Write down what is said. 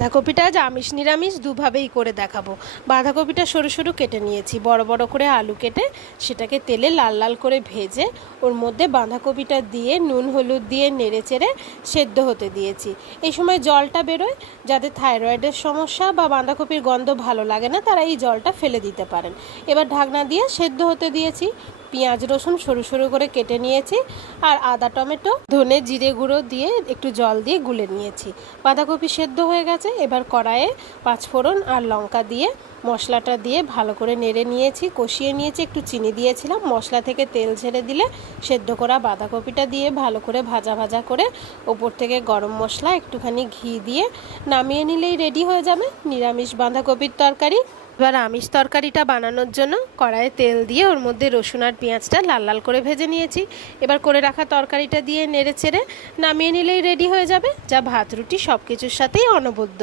বাঁধাকপিটা আজ আমিষ নিরামিষ দুভাবেই করে দেখাবো। বাঁধাকপিটা সরু সরু কেটে নিয়েছি, বড় বড় করে আলু কেটে সেটাকে তেলে লাল লাল করে ভেজে ওর মধ্যে বাঁধাকপিটা দিয়ে নুন হলুদ দিয়ে নেড়ে চেড়ে সেদ্ধ হতে দিয়েছি। এই সময় জলটা বেরোয়, যাদের থাইরয়েডের সমস্যা বা বাঁধাকপির গন্ধ ভালো লাগে না তারা এই জলটা ফেলে দিতে পারেন। এবার ঢাকনা দিয়ে সেদ্ধ হতে দিয়েছি। পেঁয়াজ রসুন সরু সরু করে কেটে নিয়েছি, আর আদা টমেটো ধনে জিরে গুঁড়ো দিয়ে একটু জল দিয়ে গুলে নিয়েছি। বাঁধাকপি সেদ্ধ হয়ে গেছে। এবার কড়াইয়ে পাঁচফোড়ন আর লঙ্কা দিয়ে মশলাটা দিয়ে ভালো করে নেড়ে নিয়েছি, কষিয়ে নিয়েছি। একটু চিনি দিয়েছিলাম। মশলা থেকে তেল ছেড়ে দিলে সেদ্ধ করা বাঁধাকপিটা দিয়ে ভালো করে ভাজা ভাজা করে ওপর থেকে গরম মশলা একটুখানি ঘি দিয়ে নামিয়ে নিলেই রেডি হয়ে যাবে নিরামিষ বাঁধাকপির তরকারি। এবার আমিষ তরকারিটা বানানোর জন্য কড়াইয়ে তেল দিয়ে ওর মধ্যে রসুন আর পেঁয়াজটা লাল লাল করে ভেজে নিয়েছি। এবার করে রাখা তরকারিটা দিয়ে নেড়ে চেড়ে নামিয়ে নিলেই রেডি হয়ে যাবে, যা ভাত রুটি সব কিছুর সাথেই অনবদ্য।